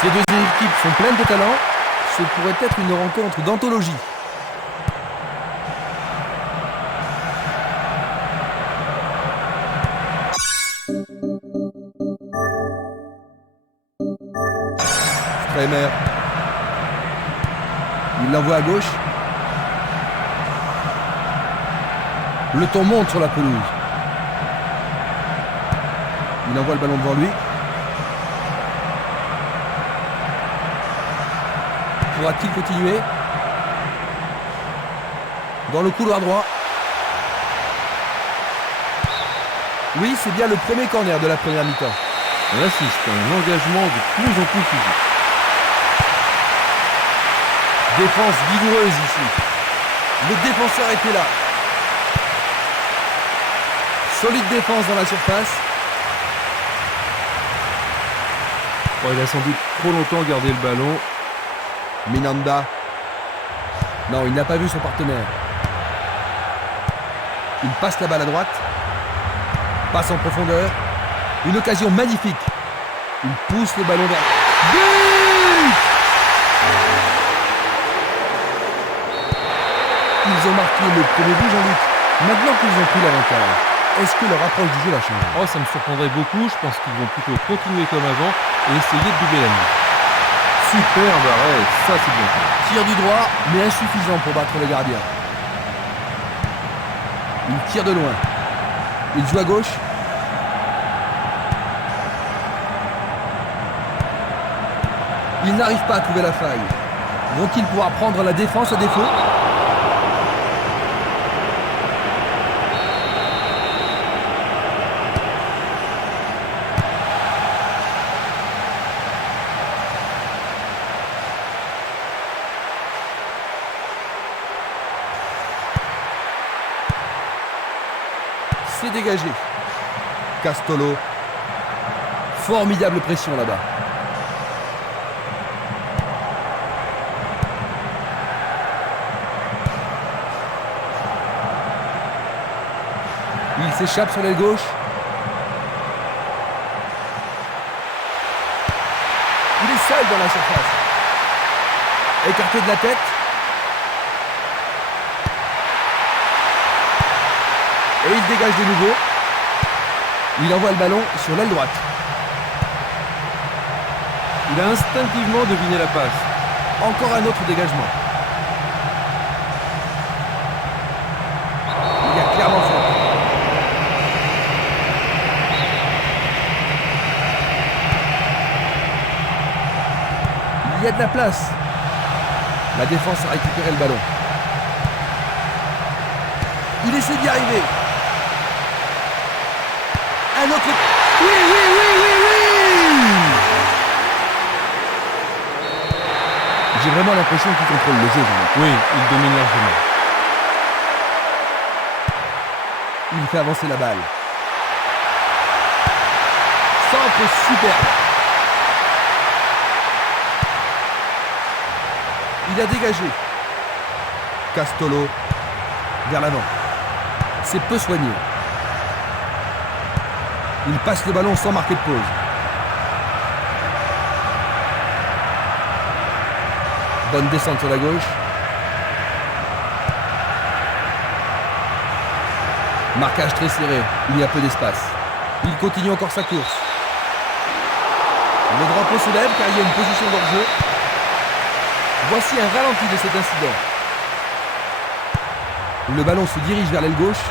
Ces deux équipes sont pleines de talent. Ce pourrait être une rencontre d'anthologie. Streimer. Il l'envoie à gauche. Le ton monte sur la pelouse. Il envoie le ballon devant lui. Pourra-t-il continuer? Dans le couloir droit. Oui, c'est bien le premier corner de la première mi-temps. On assiste à un engagement de plus en plus physique. Défense vigoureuse ici. Le défenseur était là. Solide défense dans la surface. Oh, il a sans doute trop longtemps gardé le ballon. Minanda. Non, il n'a pas vu son partenaire. Il passe la balle à droite. Passe en profondeur. Une occasion magnifique. Il pousse le ballon vers... But! Ils ont marqué le premier but, Jean-Luc. Maintenant qu'ils ont pris l'avantage, est-ce que leur approche du jeu va changer? Oh, ça me surprendrait beaucoup. Je pense qu'ils vont plutôt continuer comme avant et essayer de doubler la mise. Superbe arrêt, ça c'est bien fait. Tir du droit, mais insuffisant pour battre le gardien. Il tire de loin. Il joue à gauche. Il n'arrive pas à trouver la faille. Vont-ils pouvoir prendre la défense à défaut? C'est dégagé. Castolo. Formidable pression là-bas. Il s'échappe sur l'aile gauche. Il est seul dans la surface. Écarté de la tête. Et il dégage de nouveau. Il envoie le ballon sur l'aile droite. Il a instinctivement deviné la passe. Encore un autre dégagement. Il a clairement faute. Il y a de la place. La défense a récupéré le ballon. Il essaie d'y arriver. Un autre... Oui, oui, oui, oui, oui! J'ai vraiment l'impression qu'il contrôle le jeu. Oui, il domine largement. Il fait avancer la balle. Centre superbe. Il a dégagé. Castolo vers l'avant. C'est peu soigné. Il passe le ballon sans marquer de pause. Bonne descente sur la gauche. Marquage très serré. Il y a peu d'espace. Il continue encore sa course. Le drapeau se lève car il y a une position d'hors-jeu. Voici un ralenti de cet incident. Le ballon se dirige vers l'aile gauche.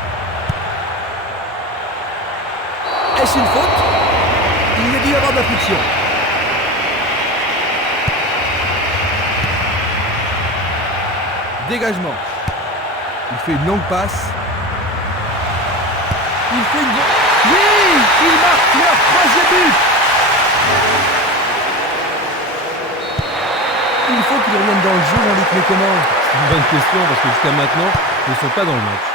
Est-ce une faute? Il y a dû y avoir de la friction. Dégagement. Il fait une longue passe. Il fait une... Oui! Il marque leur troisième but! Il faut qu'il revienne dans le jeu, Jean-Luc, mais comment? C'est une bonne question parce que jusqu'à maintenant, ils ne sont pas dans le match.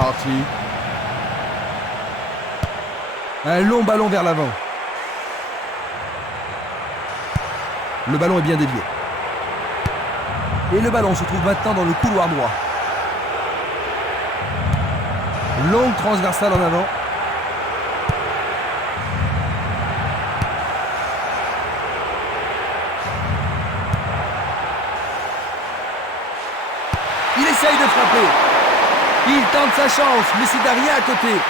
Harty. Un long ballon vers l'avant. Le ballon est bien dévié. Et le ballon se trouve maintenant dans le couloir droit. Longue transversale en avant. Il essaye de frapper. Il tente sa chance, mais c'est rien à côté.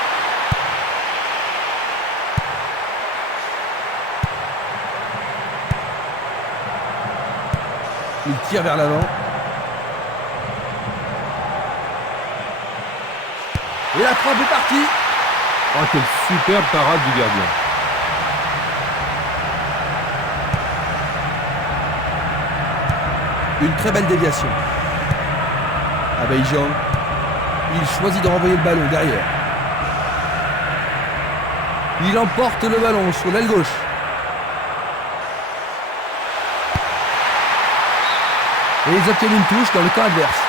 Il tire vers l'avant. Et la frappe est partie. Oh, quelle superbe parade du gardien. Une très belle déviation. Abeijan. Il choisit de renvoyer le ballon derrière. Il emporte le ballon sur l'aile gauche. Et ils obtiennent une touche dans le camp adverse.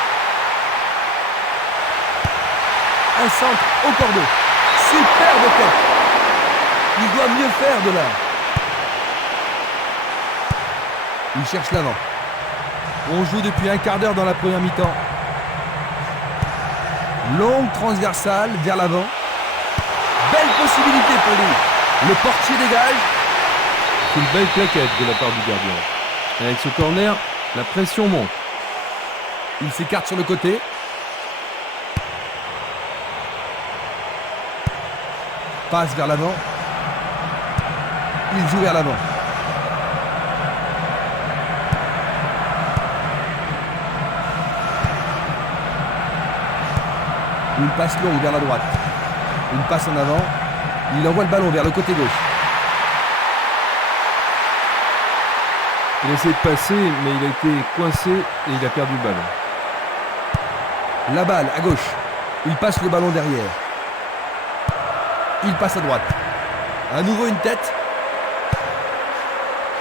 Un centre au cordeau. Superbe tête. Il doit mieux faire de là. Il cherche l'avant. On joue depuis un quart d'heure dans la première mi-temps. Longue transversale vers l'avant. Belle possibilité pour lui. Le portier dégage. C'est une belle claquette de la part du gardien. Et avec ce corner, la pression monte. Il s'écarte sur le côté. Passe vers l'avant. Il joue vers l'avant. Une passe longue vers la droite. Une passe en avant. Il envoie le ballon vers le côté gauche. Il essaie de passer, mais il a été coincé et il a perdu le ballon. La balle à gauche. Il passe le ballon derrière. Il passe à droite. À nouveau une tête.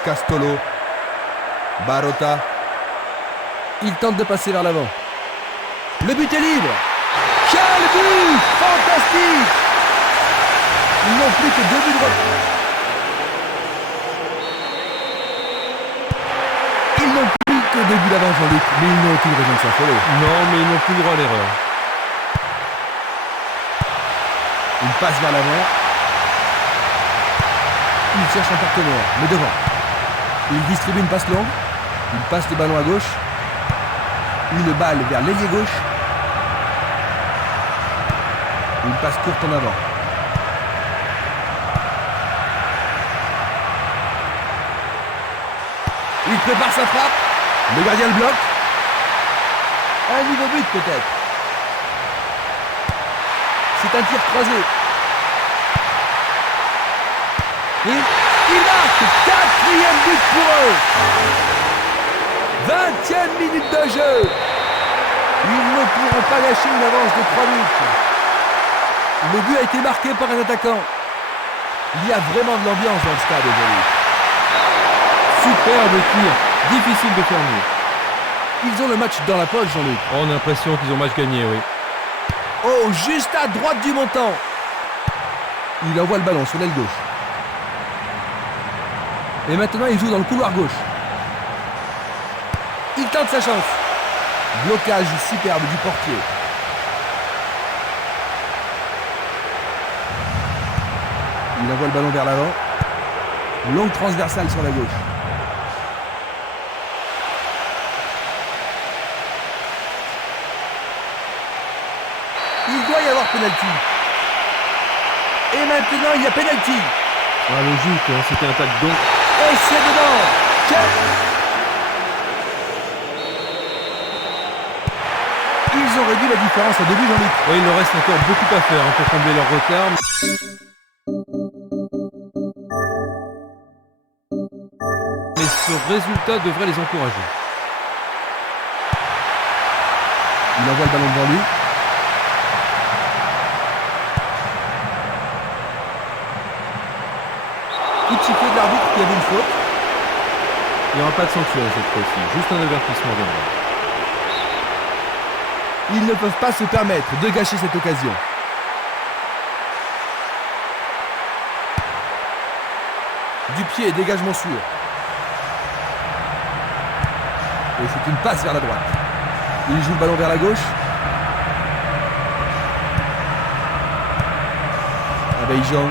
Castolo. Barota. Il tente de passer vers l'avant. Le but est libre. Quel but! Fantastique! Ils n'ont plus que 2 buts de retard. Ils n'ont plus que 2 buts d'avance, Jean-Luc, mais ils n'ont aucune raison de s'affoler. Non, mais ils n'ont plus le droit à l'erreur. Une passe vers l'avant. Il cherche un partenaire, mais devant. Il distribue une passe longue. Il passe le ballon à gauche. Une balle vers l'ailier gauche. Une passe courte en avant. Il prépare sa frappe. Le gardien le bloque. Un nouveau but peut-être. C'est un tir croisé. Et il marque. 4e but pour eux. 20e minute de jeu. Ils ne pourront pas lâcher une avance de 3 buts. Le but a été marqué par un attaquant. Il y a vraiment de l'ambiance dans le stade aujourd'hui. Superbe tir, difficile de faire mieux. Ils ont le match dans la poche, Jean-Luc. On a l'impression qu'ils ont match gagné, oui. Oh, juste à droite du montant. Il envoie le ballon sur l'aile gauche. Et maintenant, il joue dans le couloir gauche. Il tente sa chance. Blocage superbe du portier. Il envoie le ballon vers l'avant. Longue transversale sur la gauche. Il doit y avoir pénalty. Et maintenant, il y a pénalty. Ah, logique, hein, c'était un tac donc. Et c'est dedans. Ils ont réduit la différence à 2 buts, Jean-Luc. Oui, il leur reste encore beaucoup à faire pour combler leur retard. Mais ce résultat devrait les encourager. Il envoie le ballon devant lui. Coup de sifflet de l'arbitre qui avait une faute. Il n'y aura pas de sanction cette fois-ci, juste un avertissement verbal. Ils ne peuvent pas se permettre de gâcher cette occasion. Du pied, dégagement sûr. Et c'est une passe vers la droite. Il joue le ballon vers la gauche. Abidjan.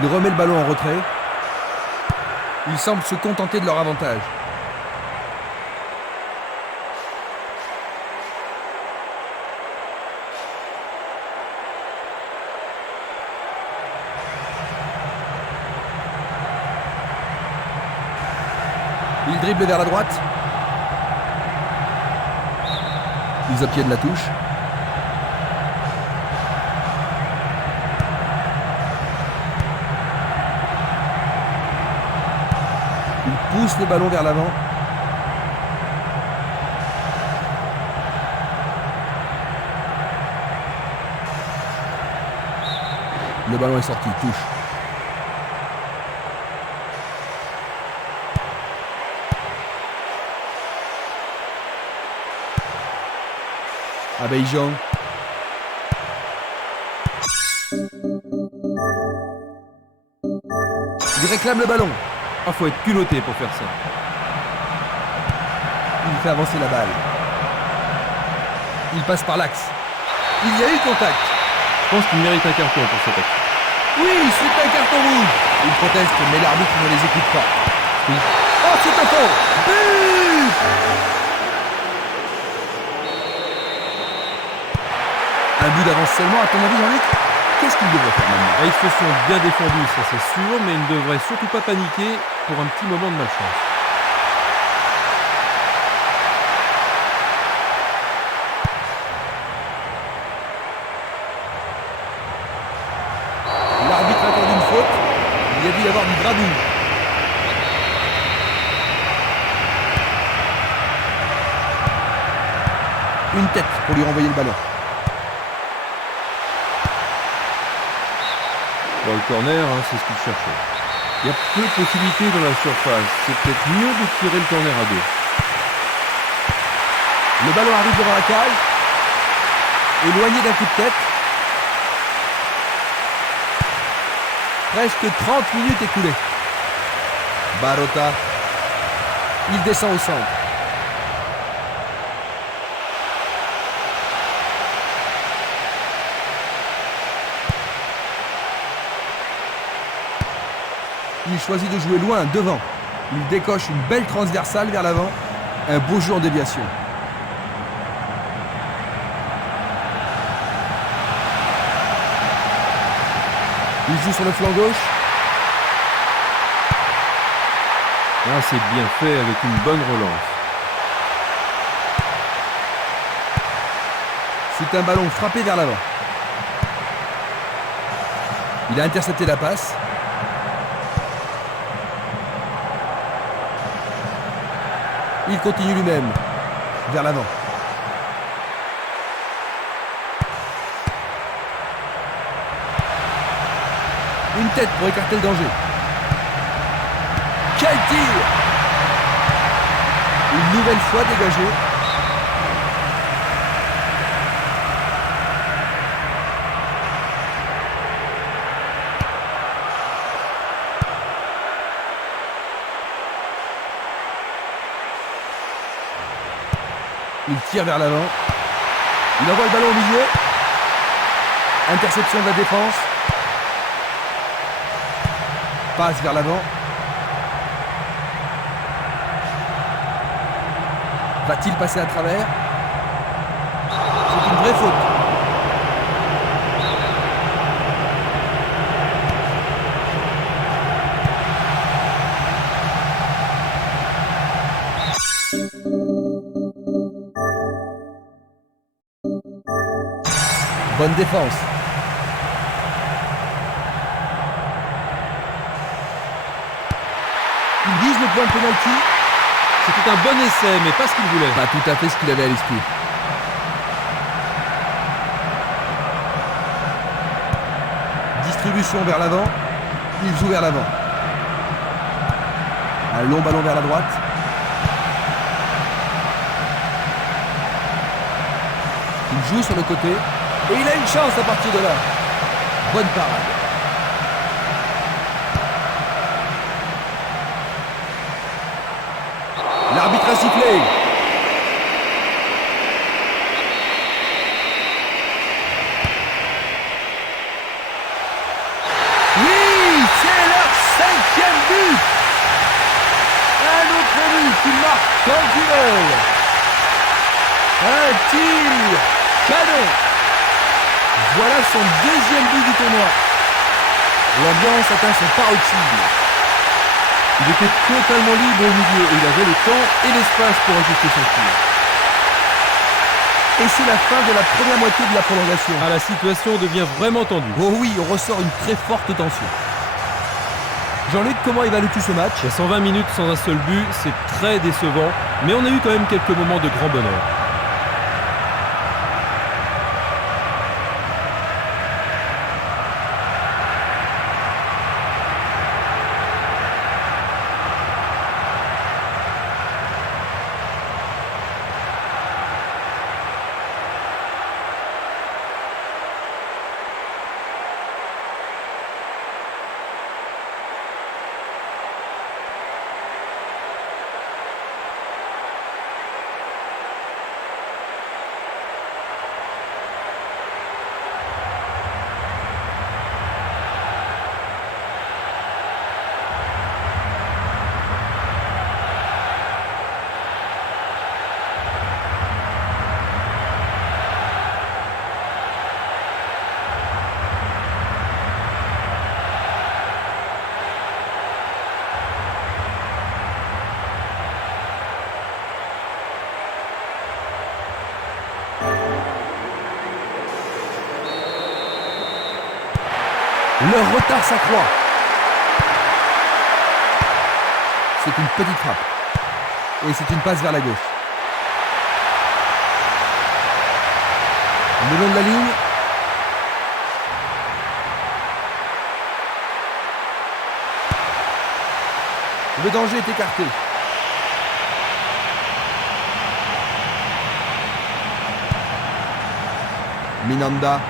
Il remet le ballon en retrait. Il semble se contenter de leur avantage. Il dribble vers la droite. Ils obtiennent la touche. Il pousse le ballon vers l'avant. Le ballon est sorti, touche. Abidjan. Il réclame le ballon. Ah, faut être culotté pour faire ça. Il fait avancer la balle. Il passe par l'axe. Il y a eu contact. Je pense qu'il mérite un carton pour cette action. Oui, c'est un carton rouge. Il proteste, mais l'arbitre ne les écoute pas. Oui. Oh, c'est un fond. But! Un but d'avance seulement, à ton avis, Jean-Luc? Qu'est-ce qu'il devrait faire maintenant? Ah, ils se sont bien défendus, ça c'est sûr, mais ils ne devraient surtout pas paniquer pour un petit moment de malchance. L'arbitre accorde une faute. Il y a dû y avoir du gradou. Une tête pour lui renvoyer le ballon. Bon, le corner, hein, c'est ce qu'il cherchait. Il y a peu de possibilités dans la surface. C'est peut-être mieux de tirer le corner à deux. Le ballon arrive devant la cage. Éloigné d'un coup de tête. Presque 30 minutes écoulées. Barota. Il descend au centre. Il choisit de jouer loin, devant. Il décoche une belle transversale vers l'avant. Un beau jeu en déviation. Il joue sur le flanc gauche. Ah, c'est bien fait avec une bonne relance. C'est un ballon frappé vers l'avant. Il a intercepté la passe. Il continue lui-même, vers l'avant. Une tête pour écarter le danger. Quel tir! Une nouvelle fois dégagé. Il tire vers l'avant. Il envoie le ballon au milieu. Interception de la défense. Passe vers l'avant. Va-t-il passer à travers? C'est une vraie faute. Bonne défense. Il vise le point de pénalty. C'était un bon essai, mais pas ce qu'il voulait. Pas tout à fait ce qu'il avait à l'esprit. Distribution vers l'avant. Il joue vers l'avant. Un long ballon vers la droite. Il joue sur le côté. Et il a une chance à partir de là. Bonne parade. L'arbitre a sifflé. qu'il marque quand il veut. Un tir canon. Voilà son deuxième but du tournoi. L'ambiance atteint son paroxysme. Il était totalement libre au milieu et il avait le temps et l'espace pour ajuster son tir. Et c'est la fin de la première moitié de la prolongation. Ah, la situation devient vraiment tendue. Oh oui, on ressort une très forte tension. Jean-Luc, comment évalues-tu ce match? 120 minutes sans un seul but, c'est très décevant, mais on a eu quand même quelques moments de grand bonheur. Leur retard s'accroît. C'est une petite frappe. Et c'est une passe vers la gauche. Le long de la ligne. Le danger est écarté. Minanda.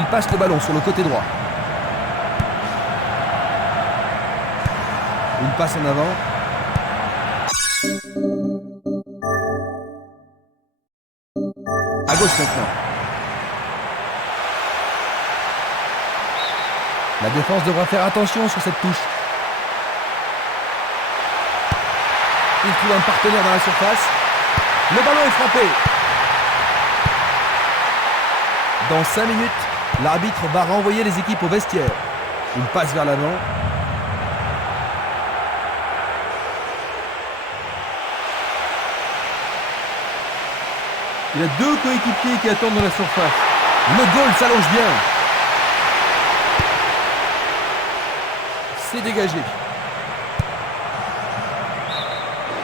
Il passe le ballon sur le côté droit. Une passe en avant. À gauche maintenant. La défense devra faire attention sur cette touche. Il trouve un partenaire dans la surface. Le ballon est frappé. Dans 5 minutes, l'arbitre va renvoyer les équipes au vestiaire. Une passe vers l'avant. Il y a deux coéquipiers qui attendent dans la surface. Le goal s'allonge bien. C'est dégagé.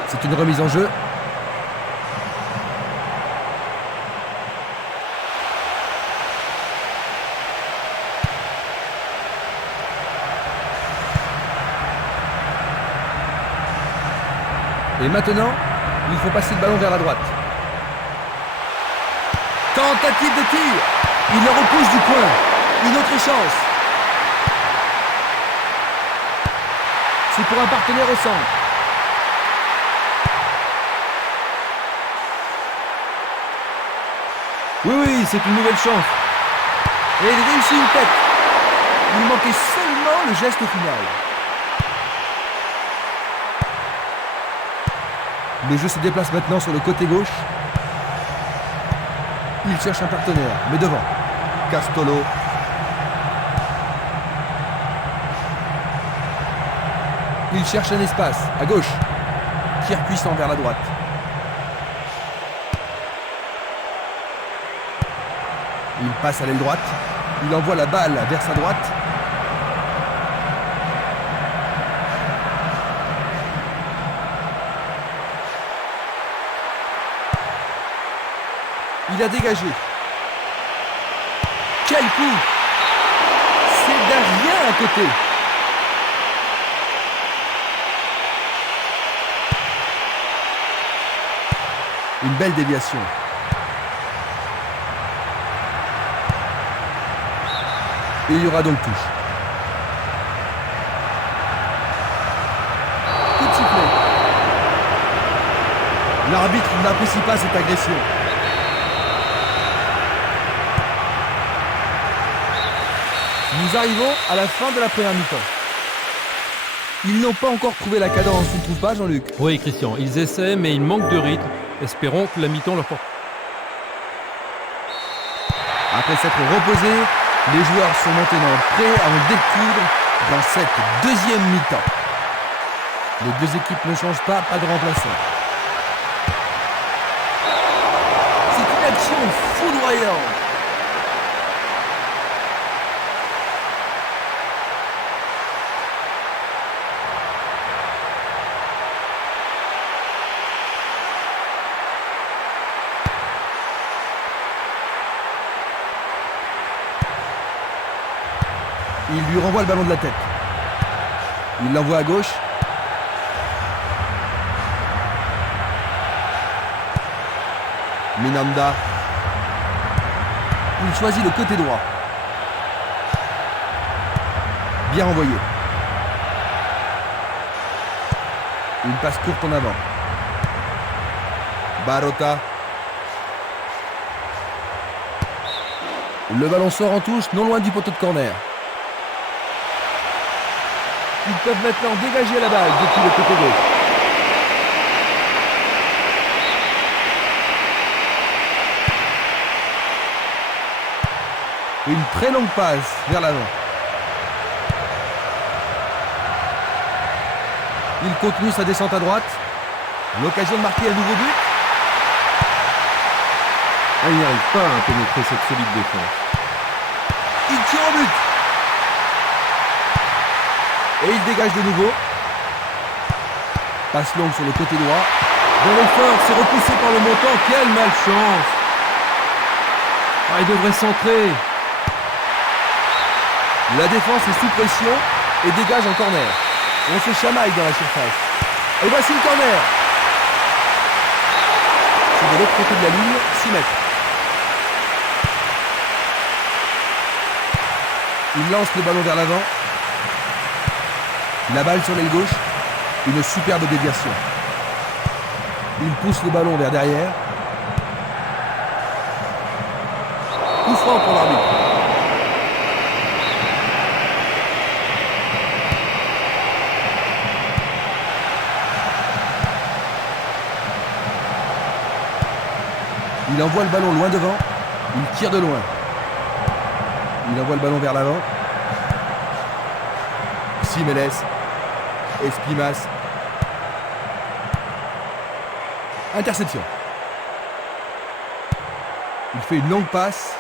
C'est une remise en jeu. Et maintenant, il faut passer le ballon vers la droite. Tentative de tir. Il le repousse du coin. Une autre chance. C'est pour un partenaire au centre. Oui, c'est une nouvelle chance. Et il réussit une tête. Il manquait seulement le geste final. Le jeu se déplace maintenant sur le côté gauche. Il cherche un partenaire, mais devant. Castolo. Il cherche un espace, à gauche. Tir puissant vers la droite. Il passe à l'aile droite. Il envoie la balle vers sa droite. Il a dégagé. Quel coup! C'est derrière à côté. Une belle déviation. Et il y aura donc touche. Coup de sifflet. L'arbitre n'apprécie pas cette agression. Nous arrivons à la fin de la première mi-temps. Ils n'ont pas encore trouvé la cadence, tu ne trouves pas, Jean-Luc? Oui, Christian, ils essaient, mais ils manquent de rythme. Espérons que la mi-temps leur porte. Après s'être reposés, les joueurs sont maintenant prêts à en découdre dans cette deuxième mi-temps. Les deux équipes ne changent pas de remplaçant. C'est une action foudroyante. Il lui renvoie le ballon de la tête. Il l'envoie à gauche. Minanda. Il choisit le côté droit. Bien renvoyé. Une passe courte en avant. Barota. Le ballon sort en touche, non loin du poteau de corner. Ils peuvent maintenant dégager la balle depuis le côté gauche. Une très longue passe vers l'avant. Il continue sa descente à droite. L'occasion de marquer un nouveau but. Ah, il n'y arrive pas à pénétrer cette solide défense. Il tire au but. Et il dégage de nouveau. Passe longue sur le côté droit. Dans l'effort, c'est repoussé par le montant. Quelle malchance! Ah, il devrait centrer. La défense est sous pression et dégage en corner. On se chamaille dans la surface. Et voici le corner. C'est de l'autre côté de la ligne, 6 mètres. Il lance le ballon vers l'avant. La balle sur l'aile gauche. Une superbe déviation. Il pousse le ballon vers derrière. Coup franc pour l'arbitre. Il envoie le ballon loin devant. Il tire de loin. Il envoie le ballon vers l'avant. Simeles. Espimas. Interception. Il fait une longue passe.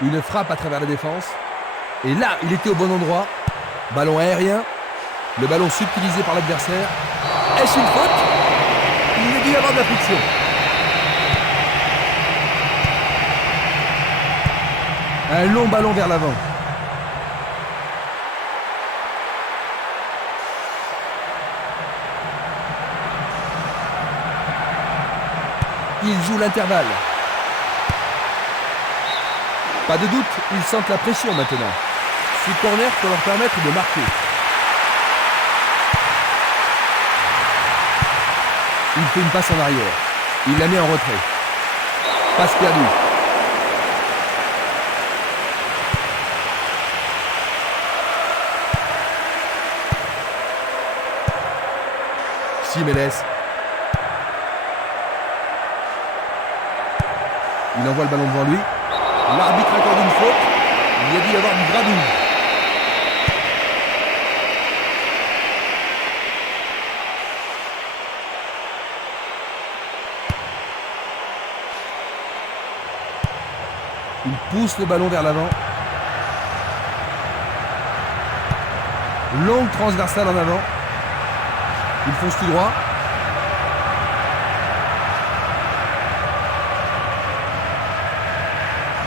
Une frappe à travers la défense. Et là, il était au bon endroit. Ballon aérien. Le ballon subtilisé par l'adversaire. Est-ce une faute? Il a dû y avoir de la friction. Un long ballon vers l'avant. Il joue l'intervalle. Pas de doute, ils sentent la pression maintenant. Ce corner peut leur permettre de marquer. Il fait une passe en arrière. Il la met en retrait. Passe perdue. Simeles. Il envoie le ballon devant lui. L'arbitre accorde une faute. Il y a dû y avoir du gradouille. Il pousse le ballon vers l'avant. Longue transversale en avant. Il fonce tout droit.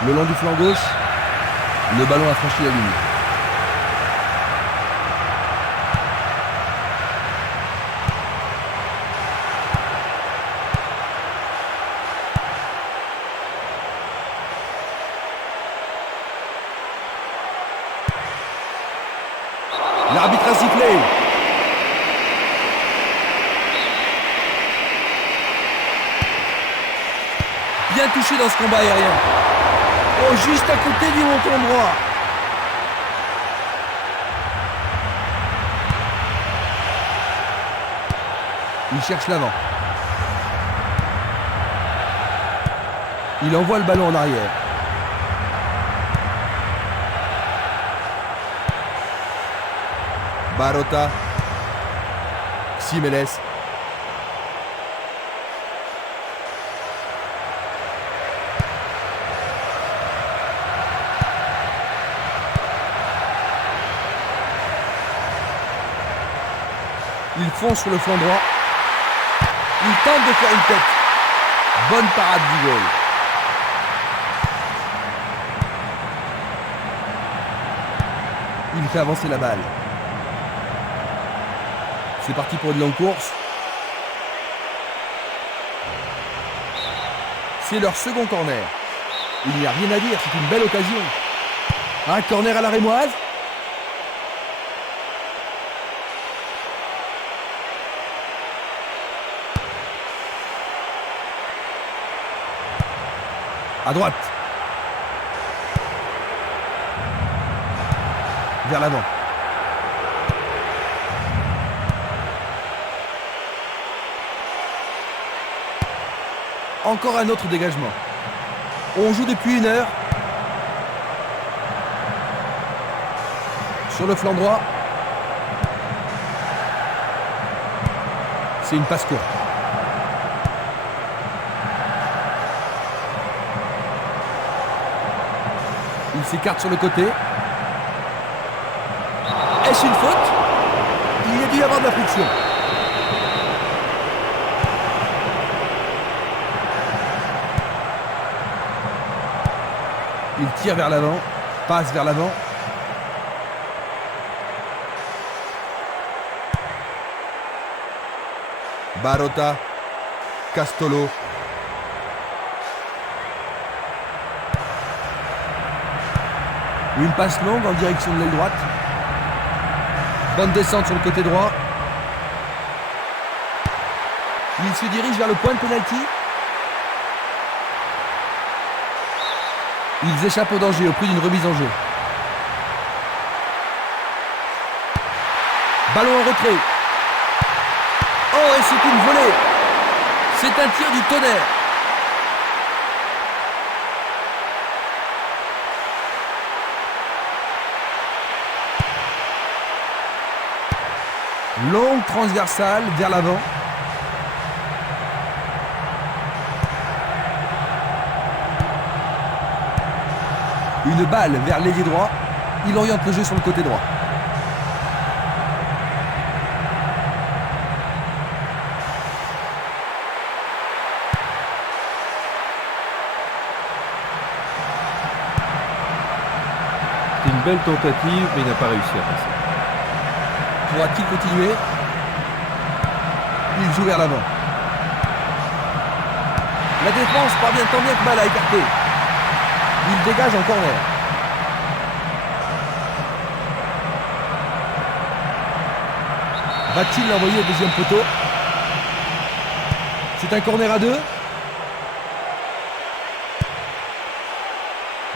Le long du flanc gauche, le ballon a franchi la ligne. L'arbitre a sifflé. Bien touché dans ce combat aérien. Oh, juste à côté du montant droit. Il cherche l'avant. Il envoie le ballon en arrière. Barota. Ximénez. Il fonce sur le flanc droit. Il tente de faire une tête. Bonne parade du goal. Il fait avancer la balle. C'est parti pour une longue course. C'est leur second corner. Il n'y a rien à dire, c'est une belle occasion. Un corner à la rémoise. À droite. Vers l'avant. Encore un autre dégagement. On joue depuis 1 heure. Sur le flanc droit. C'est une passe courte. Il s'écarte sur le côté. Est-ce une faute? Il y a dû y avoir de la friction. Il tire vers l'avant, passe vers l'avant. Barota, Castolo. Une passe longue en direction de l'aile droite. Bonne descente sur le côté droit. Il se dirige vers le point de pénalty. Ils échappent au danger au prix d'une remise en jeu. Ballon en retrait. Oh, et c'est une volée. C'est un tir du tonnerre. Longue transversale vers l'avant. Une balle vers l'ailier droit. Il oriente le jeu sur le côté droit. C'est une belle tentative, mais il n'a pas réussi à passer. Pourra-t-il continuer? Il joue vers l'avant. La défense parvient tant bien que mal à écarter. Il dégage en corner. Va-t-il l'envoyer au deuxième poteau? C'est un corner à 2.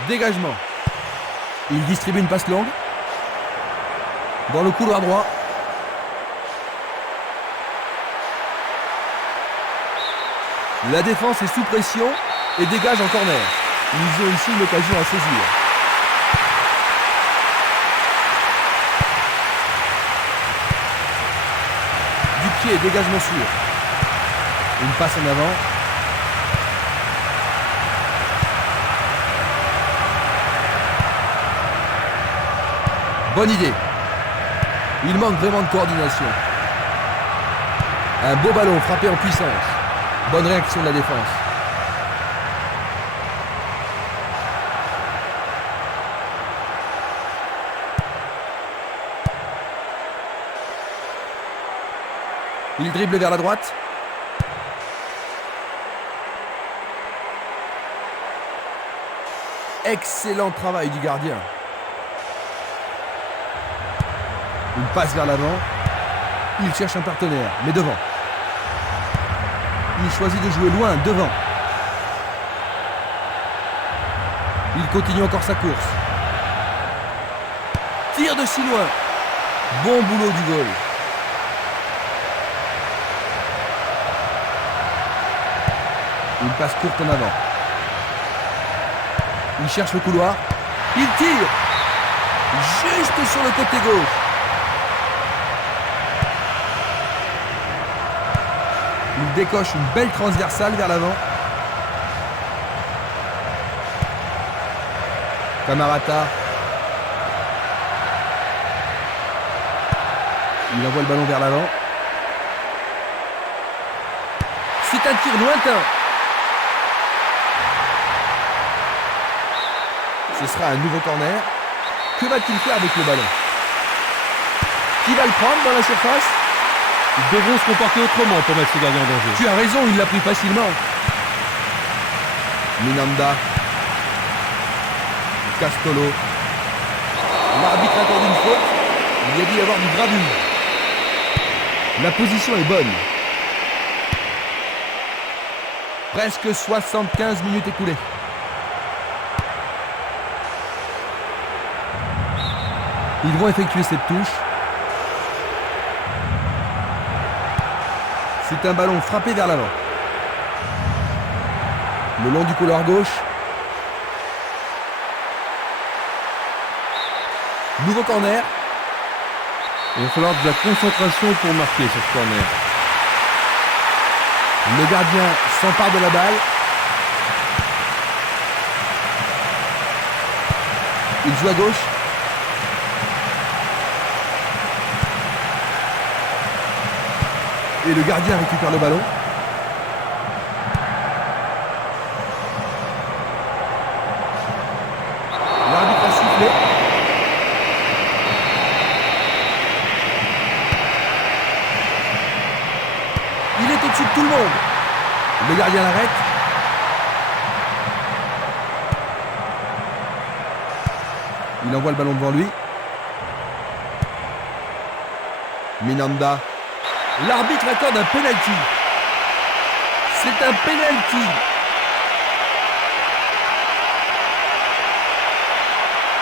Dégagement. Il distribue une passe longue. Dans le couloir droit. La défense est sous pression et dégage en corner. Ils ont ici une occasion à saisir. Du pied, dégagement sûr. Une passe en avant. Bonne idée. Il manque vraiment de coordination. Un beau ballon frappé en puissance. Bonne réaction de la défense. Il dribble vers la droite. Excellent travail du gardien. Une passe vers l'avant. Il cherche un partenaire, mais devant. Il choisit de jouer loin, devant. Il continue encore sa course. Tire de si loin. Bon boulot du goal. Une passe courte en avant. Il cherche le couloir. Il tire. Juste sur le côté gauche. Il décoche une belle transversale vers l'avant. Camarata. Il envoie le ballon vers l'avant. C'est un tir lointain. Ce sera un nouveau corner. Que va-t-il faire avec le ballon? Qui va le prendre dans la surface? Ils devront se comporter autrement pour mettre ce gardien en danger. Tu as raison, il l'a pris facilement. Minanda. Castolo. L'arbitre accorde une faute. Il y a dû y avoir du gravure. La position est bonne. Presque 75 minutes écoulées. Ils vont effectuer cette touche. C'est un ballon frappé vers l'avant. Le long du couloir gauche. Nouveau corner. Il va falloir de la concentration pour marquer sur ce corner. Le gardien s'empare de la balle. Il joue à gauche. Et le gardien récupère le ballon. L'arbitre a sifflé. Il est au-dessus de tout le monde. Le gardien l'arrête. Il envoie le ballon devant lui. Minanda. L'arbitre accorde un penalty. C'est un penalty.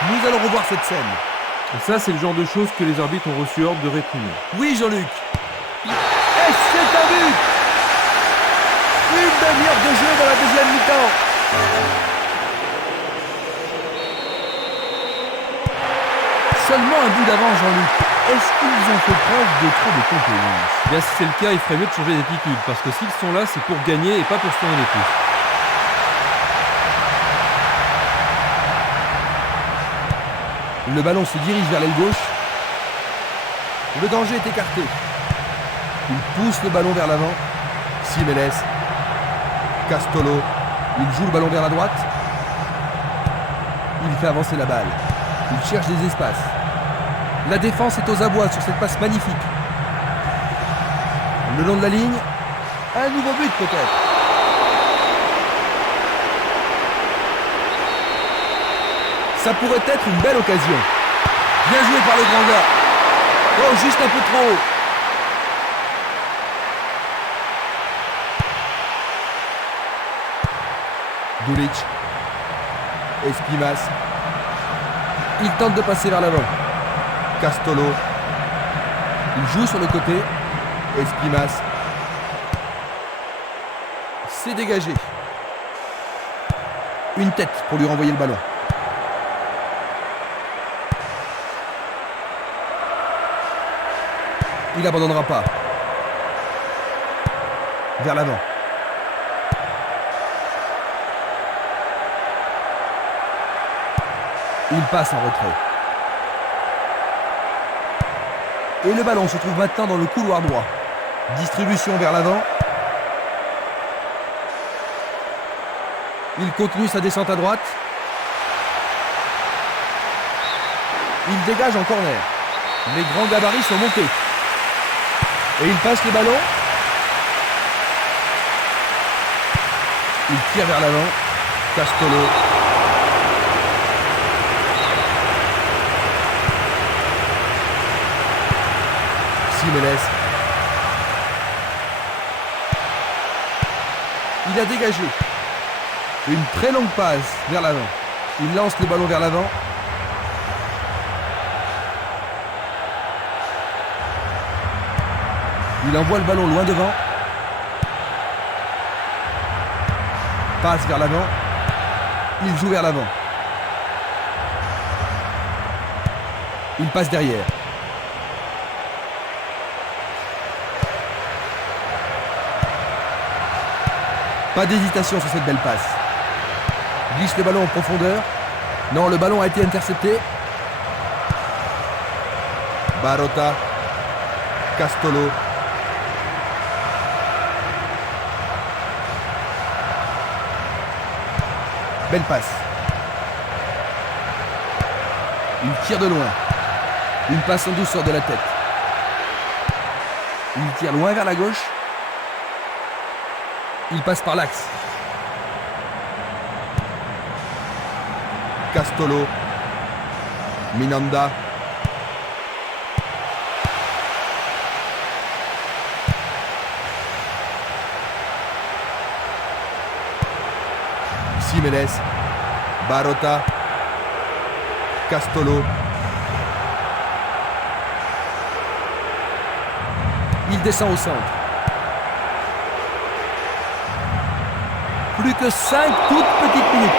Nous allons revoir cette scène. Et ça, c'est le genre de choses que les arbitres ont reçu ordre de réprimer. Oui, Jean-Luc. Et c'est un but. Une demi-heure de jeu dans la deuxième mi-temps. Seulement un but d'avance, Jean-Luc. Est-ce qu'ils ont fait preuve de trop de confiance? Bien, si c'est le cas, il ferait mieux de changer d'attitude, parce que s'ils sont là, c'est pour gagner et pas pour se tourner les pouces. Le ballon se dirige vers l'aile gauche. Le danger est écarté. Il pousse le ballon vers l'avant. Simeles. Castolo. Il joue le ballon vers la droite. Il fait avancer la balle. Il cherche des espaces. La défense est aux abois sur cette passe magnifique. Le long de la ligne, un nouveau but peut-être. Ça pourrait être une belle occasion. Bien joué par le grand gars. Oh, juste un peu trop haut. Dulic. Espimas. Il tente de passer vers l'avant. Castolo. Il joue sur le côté. Espimas. C'est dégagé. Une tête pour lui renvoyer le ballon. Il n'abandonnera pas. Vers l'avant. Il passe en retrait. Et le ballon se trouve maintenant dans le couloir droit. Distribution vers l'avant. Il continue sa descente à droite. Il dégage en corner. Les grands gabarits sont montés. Et il passe le ballon. Il tire vers l'avant. Castolo. Simeles. Il a dégagé. Une très longue passe vers l'avant. Il lance le ballon vers l'avant. Il envoie le ballon loin devant. Passe vers l'avant. Il joue vers l'avant. Il passe derrière. Pas d'hésitation sur cette belle passe. Glisse le ballon en profondeur. Non, le ballon a été intercepté. Barota. Castolo. Belle passe. Il tire de loin. Une passe en douceur de la tête. Il tire loin vers la gauche. Il passe par l'axe. Castolo. Minanda. Jiménez. Barota. Castolo. Il descend au centre. Plus que 5 toutes petites minutes.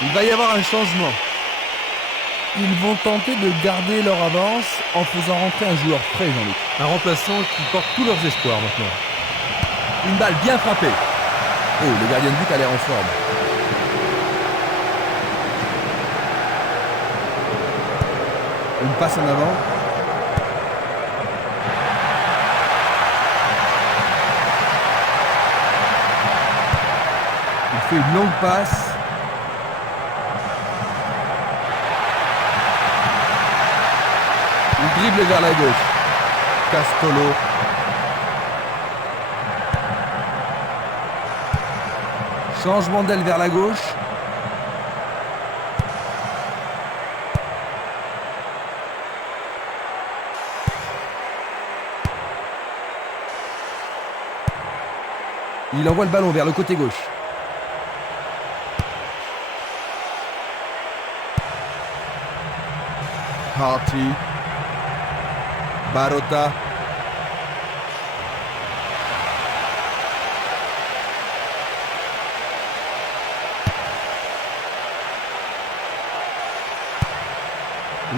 Il va y avoir un changement. Ils vont tenter de garder leur avance en faisant rentrer un joueur frais, Jean-Luc. Un remplaçant qui porte tous leurs espoirs maintenant. Une balle bien frappée. Oh, le gardien de but a l'air en forme. Une passe en avant. Il fait une longue passe. Il dribble vers la gauche. Castolo. Changement d'aile vers la gauche. Il envoie le ballon vers le côté gauche. Harty. Barota.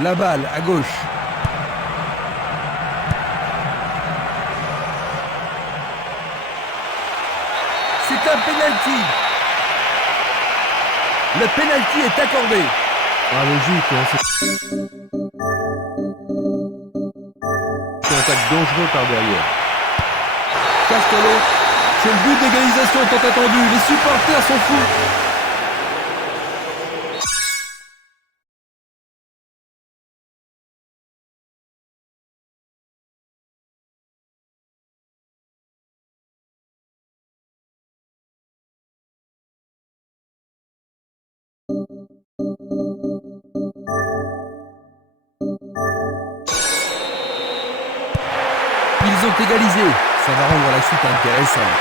La balle à gauche. C'est un penalty. Le penalty est accordé. Ah, logique, hein, c'est un attaque dangereux par derrière. Castolo, c'est le but d'égalisation tant attendu. Les supporters sont fous. Ils ont égalisé. Ça va rendre la suite intéressante.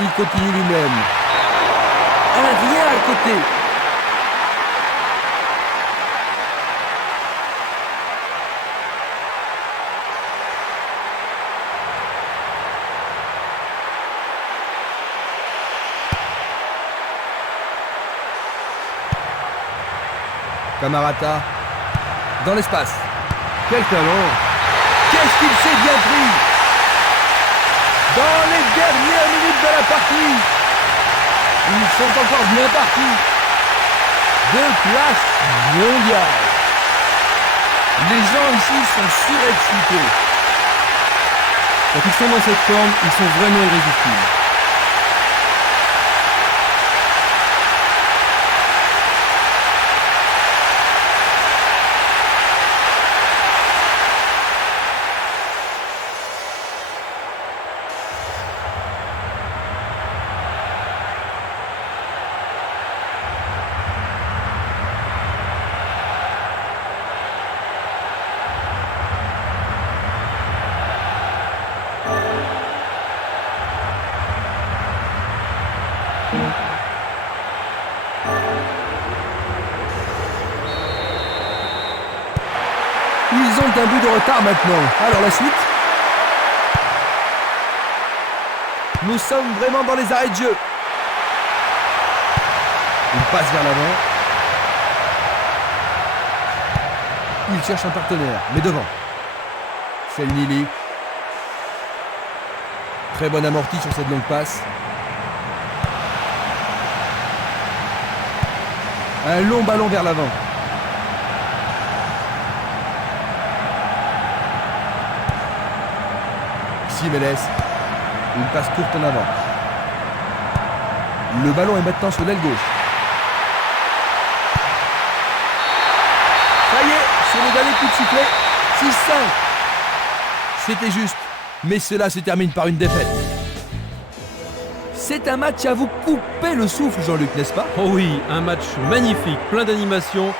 Il continue lui-même. Un rien à côté. Camarata, dans l'espace. Quel talent! Qu'est-ce qu'il s'est bien pris! Dans les dernières minutes de la partie, ils sont encore bien partis. De place mondiale. Les gens ici sont surexcités. Quand ils sont dans cette forme, ils sont vraiment irrésistibles. Ils ont un but de retard maintenant. Alors la suite. Nous sommes vraiment dans les arrêts de jeu. Une passe vers l'avant. Il cherche un partenaire, mais devant. Selnili. Très bonne amortie sur cette longue passe. Un long ballon vers l'avant. Jiménez. Une passe courte en avant. Le ballon est maintenant sur l'aile gauche. Ça y est, sur le dernier coup de sifflet, 6-5. C'était juste, mais cela se termine par une défaite. C'est un match à vous couper le souffle, Jean-Luc, n'est-ce pas? Oh oui, un match magnifique, plein d'animation